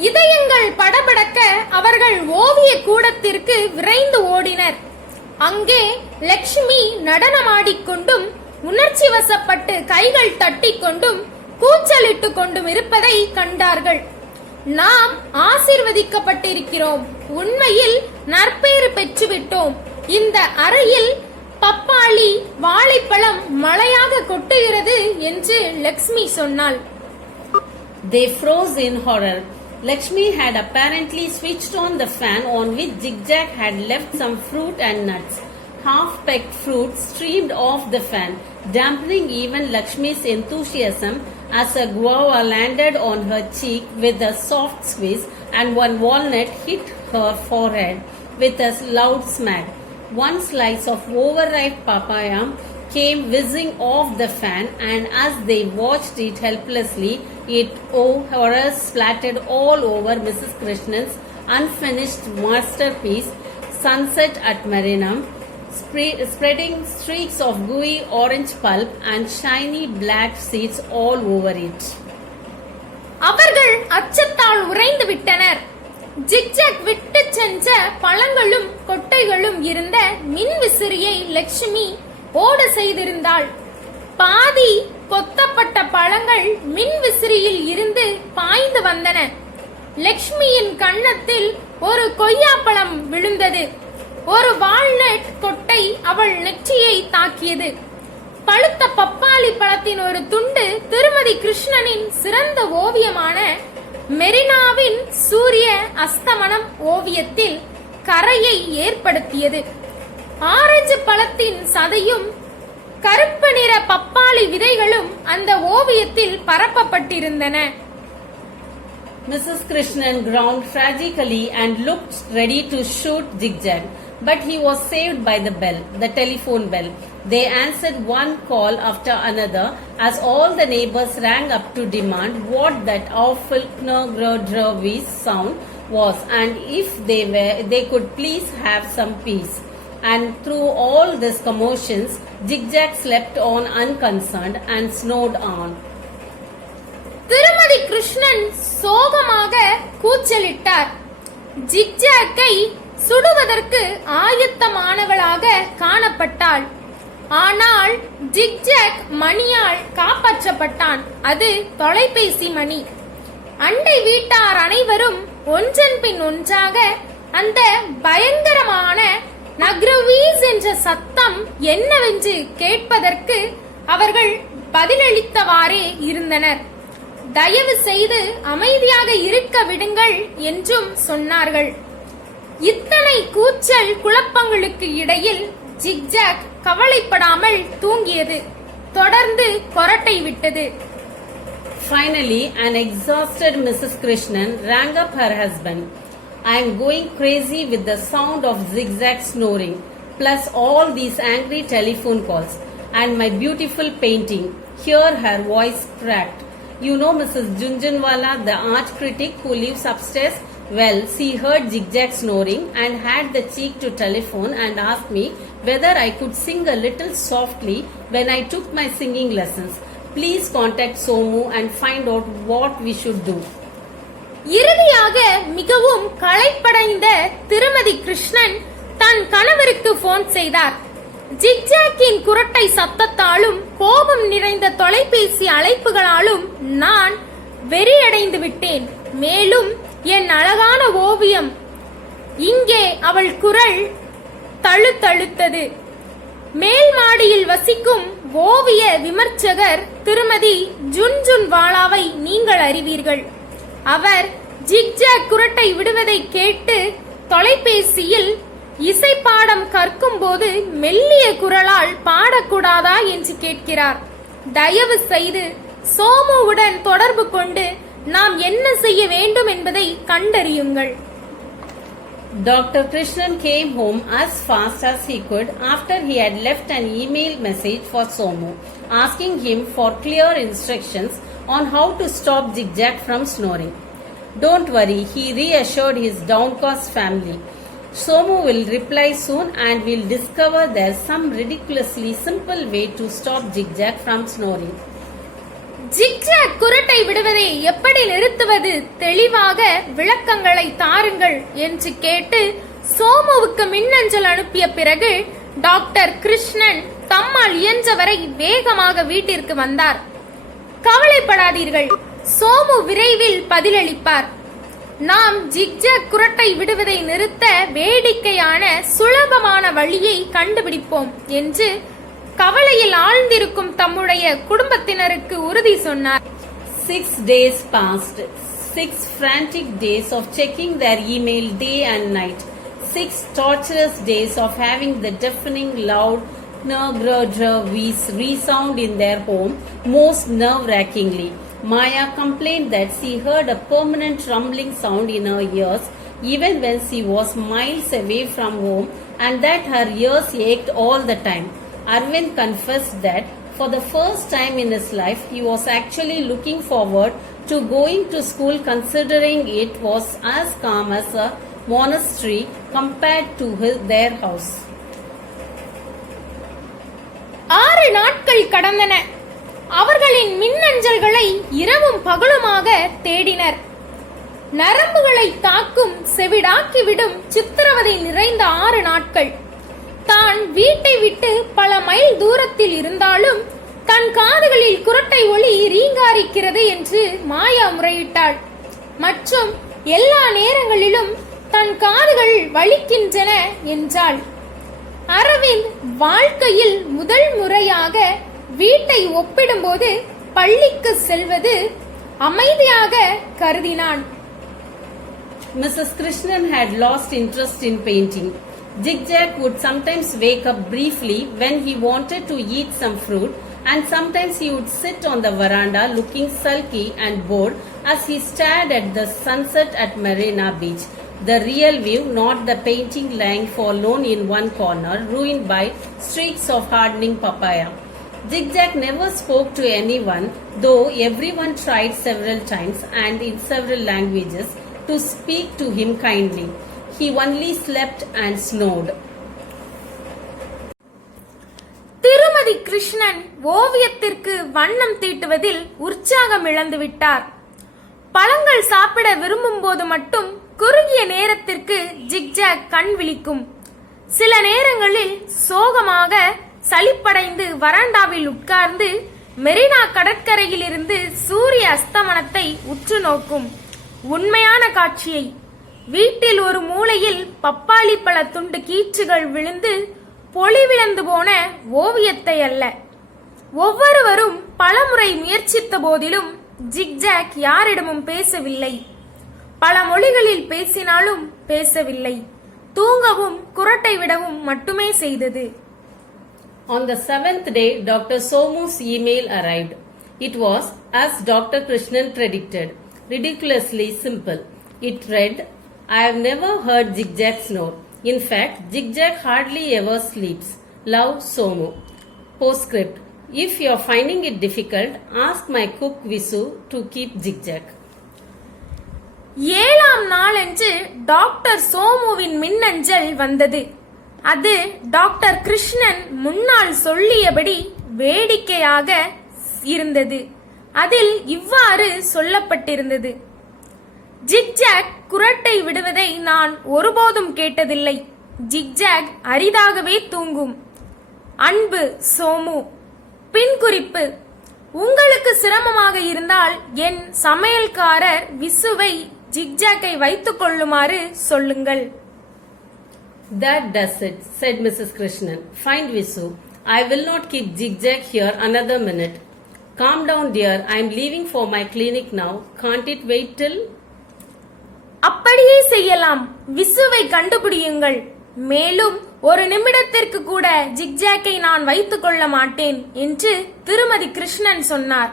இதயங்கள் படபடக்க அவர்கள் ஓவிய கூடத்திற்கு விரைந்து ஓடினர். அங்கே லக்ஷ்மி நடனமாடிக்கொண்டும் உணர்ச்சி வசப்பட்டு கைகள் தட்டிக்கொண்டும் கூச்சலிட்டு கொண்டும் இருப்பதை கண்டார்கள். நாம் ஆசீர்வதிக்கப்பட்டிருக்கிறோம், உண்மையில் நற்பேறு பெற்றுவிட்டோம், இந்த அறையில் பப்பாளி வாழைப்பழம் மழையாக கொட்டுகிறது என்று லக்ஷ்மி சொன்னாள். They froze in horror. Lakshmi had apparently switched on the fan on which Zigzag had left some fruit and nuts. Half-pecked fruit streamed off the fan, dampening even Lakshmi's enthusiasm as a guava landed on her cheek with a soft squeeze and one walnut hit her forehead with a loud smack. One slice of overripe papaya came whizzing off the fan, and as they watched it helplessly, horror splattered all over Mrs. Krishnan's unfinished masterpiece, Sunset at Marinam, spreading streaks of gooey orange pulp and shiny black seeds all over it. அவர்கள் அச்சத்தால் உறைந்து விட்டனர். Zigzag விட்டு சென்ற பழங்களும் கொட்டைகளும் இருந்த மின் விசிறியை லட்சுமி ஓட செய்திருந்தாள். பாதி கொத்தப்பட்ட பழங்கள் மின் விசிறியில் இருந்து பாய்ந்து வந்தன. லக்ஷ்மியின் கன்னத்தில் ஒரு கொய்யாப்பழம் விழுந்தது. ஒரு வால்நட் கொட்டை அவள் நெற்றியை தாக்கியது. பழுத்த பப்பாளி பழத்தின் ஒரு துண்டு திருமதி கிருஷ்ணனின் சிறந்த ஓவியமான மெரினாவின் சூரிய அஸ்தமனம் ஓவியத்தில் கரையை ஏற்படுத்தியது. ஆரஞ்சு பழத்தின் சதையும் கருப்பு நிற பப்பாளி விதைகளும் அந்த ஓவியத்தில் பரப்பப்பட்டிருந்தன. Mrs. Krishnan ground tragically and looked ready to shoot Zigzag, but he was saved by the telephone bell. They answered one call after another as all the neighbors rang up to demand what that awful knurr-grr-drvis sound was, and if they could please have some peace. And through all these commotions, Zigzag slept on unconcerned and snored on. திருமதி கிருஷ்ணன் சோகமாக கூச்சலிட்டார். ஜிக்ஜாக்கை சுடுவதற்கு ஆயத்தமானவளாக காணப்பட்டாள். ஆனால் zigzag மணியால் காப்பாற்றப்பட்டான். அது தொலைபேசி மணி. அண்டை வீட்டார் அனைவரும் ஒன்றன் பின் ஒன்றாக அந்த பயங்கரமான நக்ரவீஸ் என்ற சத்தம் என்னவென்று கேட்பதற்கு அவர்கள் பதிலளித்தவாறே இருந்தனர். தயவு செய்து அமைதியாக இருக்க விடுங்கள் என்றும் சொன்னார்கள். இத்தனை கூச்சல் குழப்பங்களுக்கு இடையில் ஜிக்ஜாக் கவலைப்படாமல் தூங்கியது. தொடர்ந்து கொரட்டை விட்டது. Finally, an exhausted Mrs. Krishnan rang up her husband. "I am going crazy with the sound of Zigzag snoring, plus all these angry telephone calls, and my beautiful painting." Here her voice cracked. "You know Mrs. Junjunwala, the art critic who lives upstairs? Well, she heard Zigzag snoring and had the cheek to telephone and asked me whether I could sing a little softly when I took my singing lessons. Please contact Somu and find out what we should do." இறுதியாக மிகவும் களைப்படைந்த திருமதி கிருஷ்ணன் தன் கணவருக்கு phone செய்தார். ஜிக்ஜாக்கின் குரட்டை சத்தத்தாலும் கோபம் நிறைந்த தொலைபேசி அழைப்புகளாலும் நான் வெறியடைந்து விட்டேன். மேலும் என் அழகான ஓவியம், இங்கே அவள் குரல் தழுத்தழுத்தது. மேல் மாடியில் வசிக்கும் ஓவிய விமர்சகர் திருமதி ஜுன்ஜுன்வாலாவை நீங்கள் அறிவீர்கள். அவர் ஜிக்ஜாக் குரட்டை விடுவதை கேட்டு தொலைபேசியில் இசை பாடம் கற்கும் போது மெல்லிய குரலால் பாடக்கூடாதா என்று கேட்கிறார். தயவு செய்து சோமுவுடன் தொடர்பு கொண்டு நாம் என்ன செய்ய வேண்டும் என்பதை கண்டறியுங்கள். Dr. Krishnan came home as fast as he could after he had left an email message for Somu, asking him for clear instructions on how to stop Zigzag from snoring. Don't worry, he reassured his downcast family. Somu will reply soon and will discover there's some ridiculously simple way to stop Zigzag from snoring. Zigzag குரட்டை விடுவதை எப்படி நிறுத்துவது, தெளிவாக விளக்கங்களை தாருங்கள் என்று கேட்டு சோமுவுக்கு மின்னஞ்சல் அனுப்பிய பிறகு டாக்டர் கிருஷ்ணன் தம்மால் இயன்றவரை வேகமாக வீட்டிற்கு வந்தார். கவலைப்படாதீர்கள், சோமு விரைவில் பதிலளிப்பார். நாம் ஜிக்ஜாக் குரட்டை விடுவதை நிறுத்த வேடிக்கையான சுலபமான வழியை கண்டுபிடிப்போம் என்று கவலையில் ஆழ்ந்திருக்கும் தம்முடைய குடும்பத்தினருக்கு உறுதி சொன்னார். 6 days passed. 6 frantic days of checking their email day and night. 6 torturous days of having the deafening loud wheeze resound in their home most nerve-wrackingly. Maya complained that she heard a permanent rumbling sound in her ears even when she was miles away from home and that her ears ached all the time. Arvind confessed that for the first time in his life he was actually looking forward to going to school considering it was as calm as a monastery compared to their house. 6 நாட்கள் கடந்தன. அவர்களின் மின்னஞ்சல்களை இரவும் பகலுமாக தேடினர். நரம்புகளை தாக்கும் செவிடாக்கிவிடும் சித்திரவதை நிறைந்த 6 நாட்கள். தான் வீட்டை விட்டு பல மைல் தூரத்தில் இருந்தாலும் தன் காதுகளில் குரட்டை ஒலி ரீங்காரிக்கிறது என்று மாயா முறையிட்டாள். மற்றும் எல்லா நேரங்களிலும் தன் காதுகள் வலிக்கின்றன என்றாள். அரவிந்த் வாழ்க்கையில் முதல் முறையாக வீட்டை ஒப்பிடும்போது பள்ளிக்கு செல்வது அமைதியாக கருதினான். Mrs. Krishnan had lost interest in painting. Zigzag would sometimes wake up briefly when he wanted to eat some fruit, and sometimes he would sit on the veranda looking sulky and bored as he stared at the sunset at Marina Beach. The real view, not the painting lying forlorn in one corner, ruined by streaks of hardening papaya. Zigzag never spoke to anyone, though everyone tried several times and in several languages to speak to him kindly. He only slept and snored. திருமதி கிருஷ்ணன் ஓவியத்திற்கு வண்ணம் தீட்டுவதில் உற்சாகம் இழந்து விட்டார். பழங்கள் சாப்பிட விரும்பும் போது மட்டும் குறுகிய நேரத்திற்கு ஜிக்ஜாக் கண் விழிக்கும். சில நேரங்களில் சோகமாக சலிப்படைந்து வராண்டாவில் உட்கார்ந்து மெரினா கடற்கரையில் இருந்து சூரிய அஸ்தமனத்தை உற்று நோக்கும். உண்மையான காட்சியை வீட்டில் ஒரு மூலையில் பப்பாளி பழ துண்டு கீற்றுகள் விழுந்து பொலிவிழந்து போன ஓவியத்தை அல்ல. ஒவ்வொருவரும் பலமுறை முயற்சித்த போதிலும் ஜிக்ஜாக் யாரிடமும் பேசவில்லை. பல மொழிகளில் பேசினாலும் பேசவில்லை. தூங்கவும் குரட்டை விடவும் மட்டுமே செய்தது. On the 7th day, Dr. Somu's email arrived. It was, as Dr. Krishnan predicted, ridiculously simple. It read, I have never heard Zigzag snore. In fact, Zigzag hardly ever sleeps. Love, Somu. Postscript. If you are finding it difficult, ask my cook Visu to keep Zigzag. 7ஆம் நாளன்று doctor சோமுவின் மின்னஞ்சல் வந்தது. அது doctor Krishnan முன்னால் சொல்லியபடி வேடிக்கையாக இருந்தது. அதில் இவ்வாறு சொல்லப்பட்டிருந்தது: ஜிக்ஜாக் குரட்டை விடுவதை நான் ஒருபோதும் கேட்டதில்லை. ஜிக்ஜாக் அரிதாகவே தூங்கும். அன்பு சோமு. பின்குறிப்பு: உங்களுக்கு சிரமமாக இருந்தால் என் சமையல்காரர் விசுவை ஜிக்ஜாக்கை வைத்துக் கொள்ளுமாறு சொல்லுங்கள். That does it, said Mrs. Krishnan. Find Visu. I will not keep Zigzag here another minute. Calm down, dear. I am leaving for my clinic now. Can't it wait till? அப்படியே செய்யலாம். விசுவை கண்டுபிடியுங்கள். மேலும் ஒரு நிமிடத்திற்கு கூட ஜிக்ஜாக்கை நான் வைத்துக் கொள்ள மாட்டேன் என்று திருமதி கிருஷ்ணன் சொன்னார்.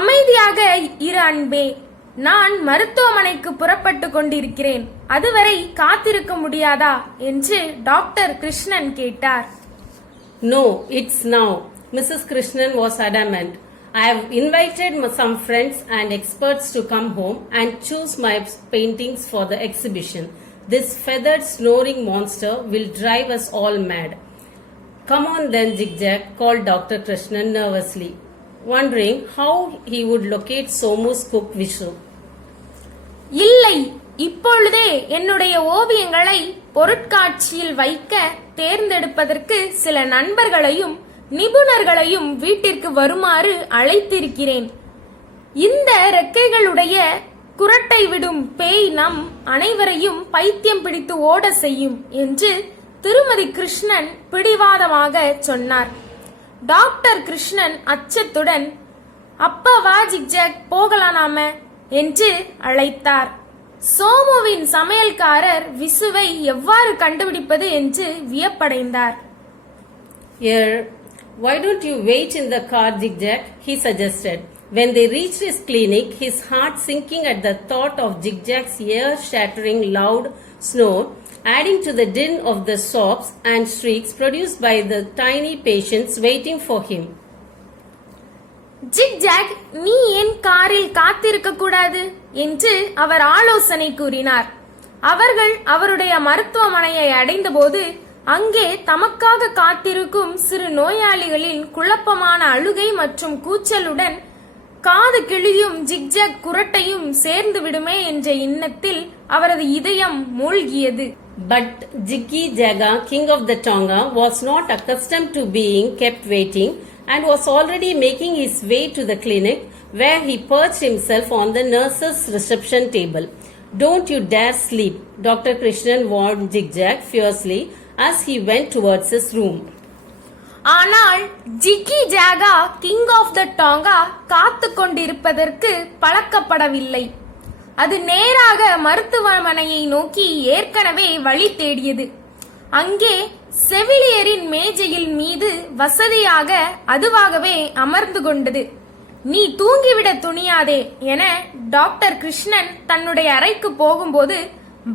அமைதியாக இரு அன்பே. நான் மருத்துவமனைக்கு புறப்பட்டு கொண்டிருக்கிறேன். அதுவரை காத்திருக்க முடியாதா என்று டாக்டர் கிருஷ்ணன் கேட்டார். No, it's now. Mrs. Krishnan was adamant. I have invited some friends and experts to come home and choose my paintings for the exhibition. This feathered snoring monster will drive us all mad. Come on then, Zigzag, called Dr. Krishnan nervously, wondering how he would locate Somu's cook Vishu. இல்லை, இப்பொழுதே என்னுடைய ஓவியங்களை பொருட்காட்சியில் வைக்க தேர்ந்தெடுப்பதற்கு சில நண்பர்களையும் நிபுணர்களையும் வீட்டிற்கு வருமாறு அழைத்திருக்கிறேன். இந்த ரெக்கைகளுடைய குரட்டை விடும் பேய் நம் அனைவரையும் பைத்தியம் பிடித்து ஓட செய்யும் என்று திருமதி கிருஷ்ணன் பிடிவாதமாக சொன்னார். டாக்டர் கிருஷ்ணன் அச்சத்துடன், அப்பா வா ஜிக்ஜாக், போகலாம் நாம என்று அழைத்தார். சோமுவின் சமையல்காரர் விசுவை எவ்வாறு கண்டுபிடிப்பது என்று வியப்படைந்தார். Why don't you wait in the car, Zigzag? He suggested. When they reached his clinic, his heart sinking at the thought of Zigzag's ear-shattering loud snore, adding to the din of the sobs and shrieks produced by the tiny patients waiting for him. Zigzag, நீ ஏன் காரில் காத்திருக்க கூடாது என்று அவர் ஆலோசனை கூறினார். அவர்கள் அவருடைய மருத்துவமனையை அடைந்தபோது அங்கே தமக்காக காத்திருக்கும் சிறு நோயாளிகளின் குழப்பமான அழுகை மற்றும் கூச்சலுடன் காது கிளியும் ஜிக்ஜாக் குரட்டையும் சேர்ந்து விடுமே என்ற எண்ணத்தில் அவரது இதயம் மூழ்கியது. But Jiggy Jaga, king of the Tonga, was not accustomed to being kept waiting and was already making his way to the clinic, where he perched himself on the nurse's reception table. Don't you dare sleep, Dr. Krishnan warned Zigzag fiercely as he went towards his room. ஆனால் Jikki ஜாகா, king of the டாங்கா, காத்து கொண்டிருப்பதற்கு பழக்கப்படவில்லை. அது நேராக மருத்துவமனையை நோக்கி ஏற்கனவே வழி தேடியது. அங்கே செவிலியரின் மேஜையில் மீது வசதியாக அதுவாகவே அமர்ந்து கொண்டது. நீ தூங்கிவிட துணியாதே என டாக்டர் கிருஷ்ணன் தன்னுடைய அறைக்கு போகும்போது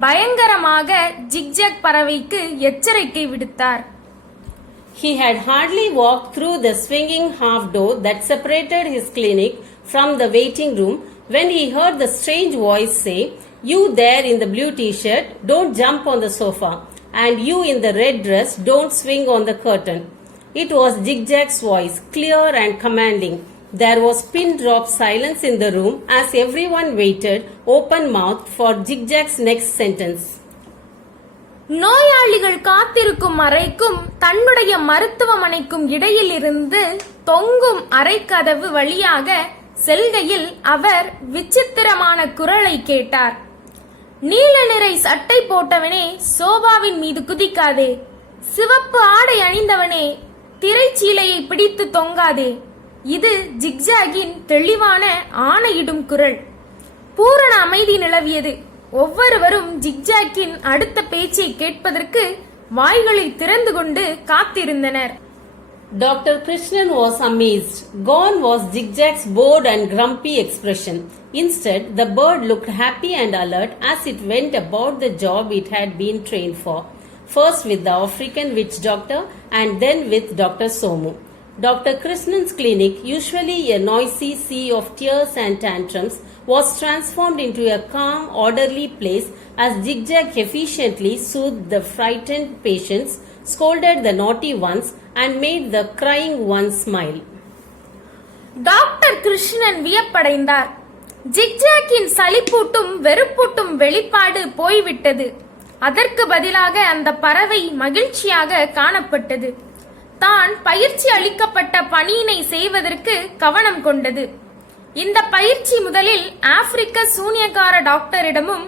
பயங்கரமாக ஜிக்ஜாக் பறவைக்கு எச்சரிக்கை விடுத்தார். He had hardly walked through the swinging half door that separated his clinic from the waiting room when he heard the strange voice say, "You there in the blue t-shirt, don't jump on the sofa, and you in the red dress, don't swing on the curtain." It was Zigzag's voice, clear and commanding. There was pin-drop silence in the room as everyone waited, open-mouthed, for Zigzag's next sentence. நோயாளிகள் காத்திருக்கும் அறைக்கும் தன்னுடைய மருத்துவமனைக்கும் இடையில் இருந்து தொங்கும் அறைக்கதவு வழியாக செல்கையில் அவர் விசித்திரமான குரலை கேட்டார். நீல நிறை சட்டை போட்டவனே, சோபாவின் மீது குதிக்காதே. சிவப்பு ஆடை அணிந்தவனே, திரைச்சீலையை பிடித்து தொங்காதே. இது ஜிக்ஜாகின் தெளிவான ஆணையிடும் குரல். பூரண அமைதி நிலவியது. ஒவ்வொருவரும் ஜிக்ஜாக்கின் அடுத்த பேச்சை கேட்பதற்கு வாய்களை திறந்து கொண்டு காத்திருந்தனர். Dr. Krishnan was amazed. Gone was Zigzag's bored and grumpy expression. Instead, the bird looked happy and alert as it went about the job it had been trained for. First with the African witch doctor and then with Dr. Somu. Dr. Krishnan's clinic, usually a noisy sea of tears and tantrums, was transformed into a calm, orderly place as Zigzag efficiently soothed the frightened patients, scolded the naughty ones, and made the crying ones smile. Doctor Krishnan வியப்படைந்தார். ஜிக்ஜாக்கின் சலிப்பூட்டும் வெறுப்பூட்டும் வெளிப்பாடு போய்விட்டது. அதற்கு பதிலாக அந்த பறவை மகிழ்ச்சியாக காணப்பட்டது. தான் பயிற்சி அளிக்கப்பட்ட பணியினை செய்வதற்கு கவனம் கொண்டது. இந்த பயிற்சி முதலில் ஆப்பிரிக்க சூனியக்கார டாக்டரிடமும்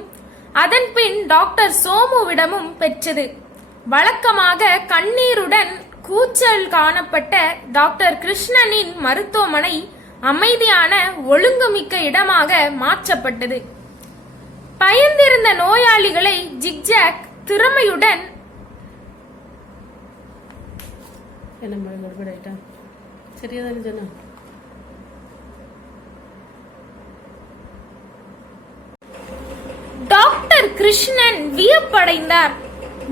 அதன் பின் டாக்டர் சோமுவிடமும் பெற்றது. வழக்கமாக கண்ணீருடன் கூச்சல் காணப்பட்ட டாக்டர் கிருஷ்ணனின் மருத்துவமனை அமைதியான ஒழுங்குமிக்க இடமாக மாற்றப்பட்டது. பயந்திருந்த நோயாளிகளை ஜிக்ஜாக் திறமையுடன் டாக்டர் கிருஷ்ணன் வியப்படைந்தார்.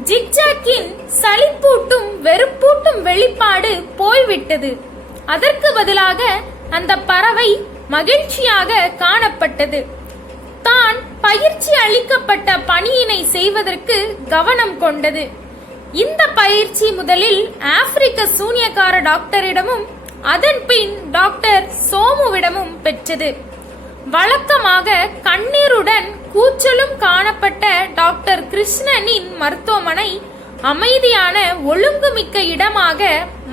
ஜிக்ஜாக்கின் சலிப்பூட்டும் வெறுப்பூட்டும் வெளிப்பாடு போய்விட்டது. அதற்கு பதிலாக அந்த பறவை மகிழ்ச்சியாக காணப்பட்டது. தான் பயிற்சி அளிக்கப்பட்ட பணியினை செய்வதற்கு கவனம் கொண்டது. இந்த பயிற்சி முதலில் ஆப்பிரிக்க சூனியக்கார டாக்டரிடமும் அதன் பின் டாக்டர் சோமுவிடமும் பெற்றது. வழக்கமாக கண்ணீருடன் கூச்சலும் காணப்பட்ட டாக்டர் கிருஷ்ணனின் மருத்துவமனை அமைதியான ஒழுங்குமிக்க இடமாக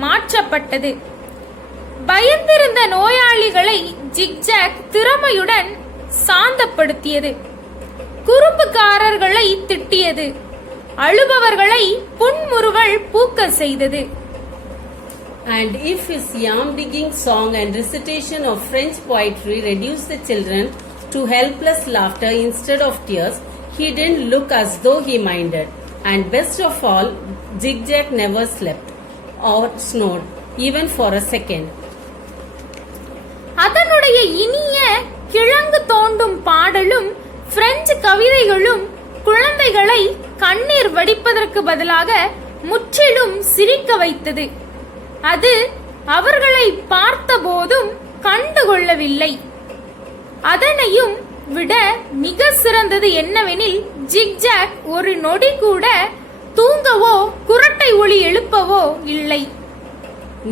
மாற்றப்பட்டது. பயந்திருந்த நோயாளிகளை ஜிக்ஜாக் திறமையுடன் சாந்தப்படுத்தியது. குறும்புக்காரர்களை திட்டியது. அழுபவர்களை புன்முறுவல் பூக்க செய்தது. And if his yam-digging song and recitation of French poetry reduced the children to helpless laughter instead of tears, he didn't look as though he minded. And best of all, Zigzag never slept or snored, even for a second. அதனுடைய இனிய கிழங்கு தோண்டும் பாடலும் French கவிதைகளும் குழந்தைகளை கண்ணீர் வடிப்பதற்கு பதிலாக முற்றிலும் சிரிக்க வைத்தது. அது அவர்களை பார்த்த போதும் கண்டுகொள்ளவில்லை. அதனையும் விட மிக சிறந்தது என்னவெனில், ஜிக்ஜாக் ஒரு நொடி கூட தூங்கவோ குரட்டை ஒலி எழுப்பவோ இல்லை.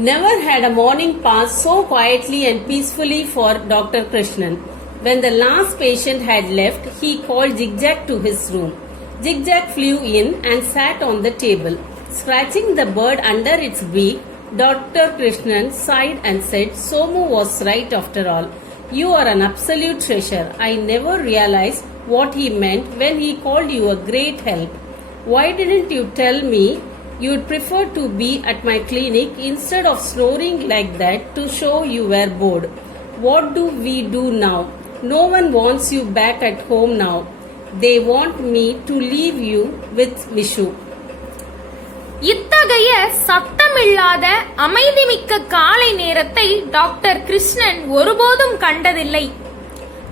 Never had a morning passed so quietly and peacefully for Dr. Krishnan. When the last patient had left, he called Zigzag to his room. Zigzag flew in and sat on the table. Scratching the bird under its beak, Dr. Krishnan sighed and said, "Somu was right after all. You are an absolute treasure. I never realized what he meant when he called you a great help. Why didn't you tell me you'd prefer to be at my clinic instead of snoring like that to show you were bored? What do we do now? No one wants you back at home now. They want me to leave you with Mishu." இத்தகைய சத்தமில்லாத அமைதிமிக்க காலை நேரத்தை doctor Krishnan ஒருபோதும் கண்டதில்லை.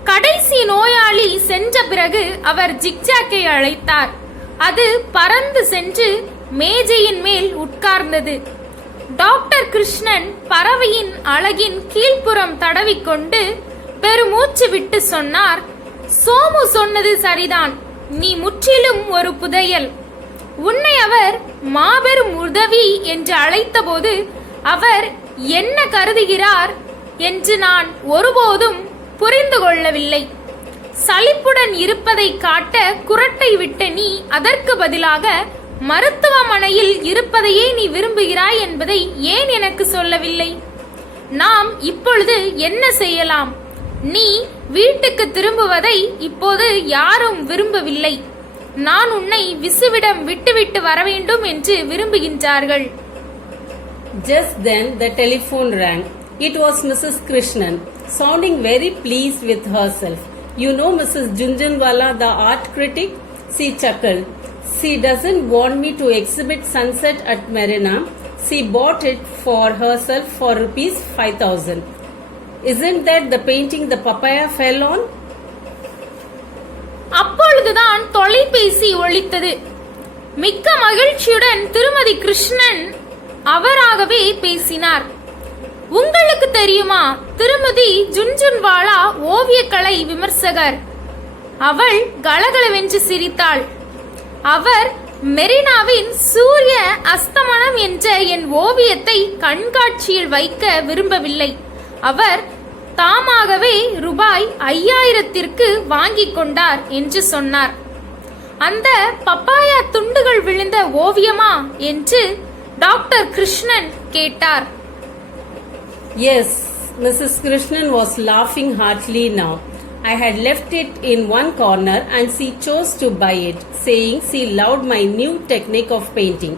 கடைசி நோயாளி சென்ற பிறகு அவர் ஜிக்ஜாக்கை அழைத்தார். அது பறந்து சென்று மேஜையின் மேல் உட்கார்ந்தது. டாக்டர் கிருஷ்ணன் பறவையின் அலகின் கீழ்ப்புறம் தடவிக்கொண்டு பெருமூச்சு விட்டு சொன்னார், "சோமு சொன்னது சரிதான். நீ முற்றிலும் ஒரு புதையல். உன்னை அவர் மாபெரும் உதவி என்று அழைத்தபோது அவர் என்ன கருதுகிறார் என்று நான் ஒருபோதும் புரிந்து கொள்ளவில்லை. சலிப்புடன் இருப்பதை காட்ட குரட்டை விட்ட நீ அதற்கு பதிலாக மருத்துவமனையில் இருப்பதையே நீ விரும்புகிறாய் என்பதை ஏன் எனக்கு சொல்லவில்லை? நாம் இப்பொழுது என்ன செய்யலாம்? நீ வீட்டுக்கு திரும்புவதை இப்போது யாரும் விரும்பவில்லை. நான் உன்னை விசுவிடம் விட்டுவிட்டு வர வேண்டும் என்று விரும்புகின்றார்கள்." Just then the telephone rang. It was Mrs. Krishnan, sounding very pleased with herself. "You know Mrs. Junjunwala, the art critic?" She chuckled. "She doesn't want me to exhibit Sunset at Marina. She bought it for herself for ₹5,000. Isn't that the painting the papaya fell on?" அப்பொழுதுதான் தொலைபேசி ஒலித்தது. மிக்க மகிழ்ச்சியுடன் திருமதி கிருஷ்ணன் அவராகவே பேசினார். "உங்களுக்கு தெரியுமா, திருமதி ஜுன்ஜுன்வாலா ஓவியக்கலை விமர்சகர்." அவள் கலகலவென்று சிரித்தாள். "அவர் மெரினாவின் சூரிய அஸ்தமனம் என்ற என் ஓவியத்தை கண்காட்சியில் வைக்க விரும்பவில்லை. அவர் தாமாகவே ₹5,000 வாங்கிக் கொண்டார்" என்று சொன்னார். "அந்த பப்பாயா துண்டுகள் விழுந்த ஓவியமா?" என்று டாக்டர் கிருஷ்ணன் கேட்டார். Yes, Mrs. Krishnan was laughing heartily now. I had left it in one corner and she chose to buy it, saying she loved my new technique of painting.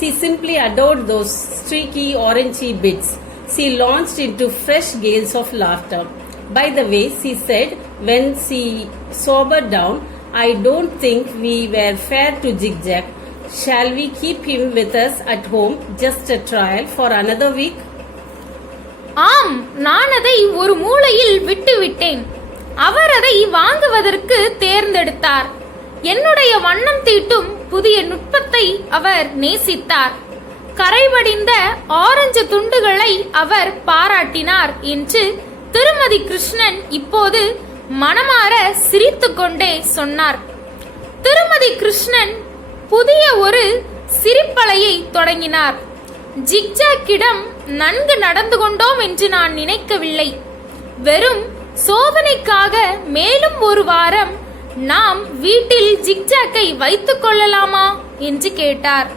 She simply adored those streaky orangey bits. She launched into fresh gales of laughter. "By the way," she said when she sobered down, "I don't think we were fair to Zigzag. Shall we keep him with us at home, just a trial, for another week?" "ஆம், நான் அதை ஒரு மூலையில் விட்டுவிட்டேன். அவர் அதை வாங்குவதற்கு தேர்ந்தெடுத்தார். என்னுடைய வண்ணம் தீட்டும் புதிய நுட்பத்தை அவர் நேசித்தார். கரைபடிந்த ஆரஞ்சு துண்டுகளை அவர் பாராட்டினார் என்று திருமதி கிருஷ்ணன் இப்போது மனமாற சிரித்துக்கொண்டே சொன்னார். திருமதி கிருஷ்ணன் புதிய ஒரு சிரிப்பலையை தொடங்கினார். ஜிக்ஜாக்கிடம் நன்கு நடந்து கொண்டோம் என்று நான் நினைக்கவில்லை. வெறும் சோதனைக்காக மேலும் ஒரு வாரம் நாம் வீட்டில் ஜிக்ஜாக்கை வைத்துக் கொள்ளலாமா என்று கேட்டார்.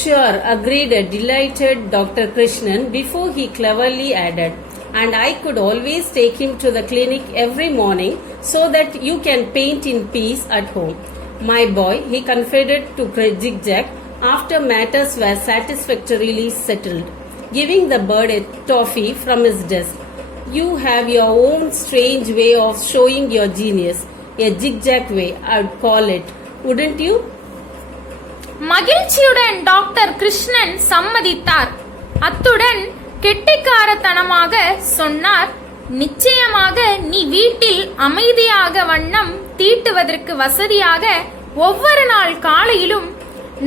Sure, agreed a delighted Dr. Krishnan before he cleverly added, and I could always take him to the clinic every morning so that you can paint in peace at home. My boy, he confided to Zigzag after matters were satisfactorily settled, giving the bird a toffee from his desk. You have your own strange way of showing your genius, a zigzag way, I'd call it, wouldn't you? மகிழ்ச்சியுடன் doctor Krishnan சம்மதித்தார். அத்துடன் கெட்டிக்காரத்தனமாக சொன்னார், நிச்சயமாக நீ வீட்டில் அமைதியாக வண்ணம் தீட்டுவதற்கு வசதியாக ஒவ்வொரு நாள் காலையிலும்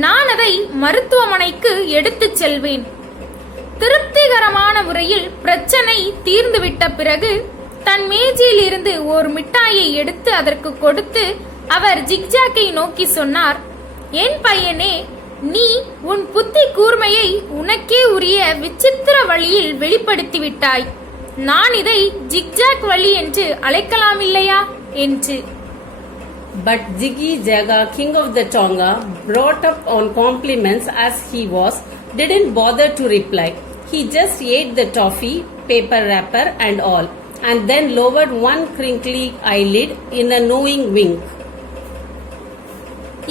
நான் அதை மருத்துவமனைக்கு எடுத்துச் செல்வேன். திருப்திகரமான முறையில் பிரச்சனை தீர்ந்துவிட்ட பிறகு தன் மேஜையில் இருந்து ஒரு மிட்டாயை எடுத்து அதற்கு கொடுத்து அவர் ஜிக்ஜாக்கை நோக்கி சொன்னார், என் பையனே, நீ உன் புத்தி கூர்மையை உனக்கே உரிய விசித்திர வழியில் வெளிப்படுத்திவிட்டாய். நான் இதை ஜிக்ஜாக் வழி என்று அழைக்கலாம் இல்லையா என்று. But Jiggy Jaga, king of the Tonga, brought up on compliments as he was, didn't bother to reply. He just ate the toffee, paper wrapper and all, and then lowered one crinkly eyelid in a knowing wink.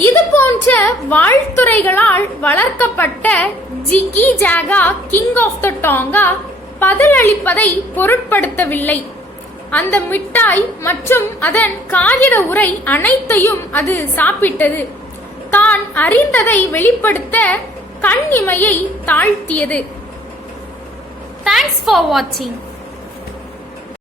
இது போன்ற வாழ்த்துறைகளால் வளர்க்கப்பட்ட ஜிகி ஜாகா king of the டாங்கா பதிலளிப்பதை பொருட்படுத்தவில்லை. அந்த மிட்டாய் மற்றும் அதன் காகித உரை அனைத்தையும் அது சாப்பிட்டது. தான் அறிந்ததை வெளிப்படுத்த கண் இமையை தாழ்த்தியது. தேங்க்ஸ் ஃபார் வாட்சிங்.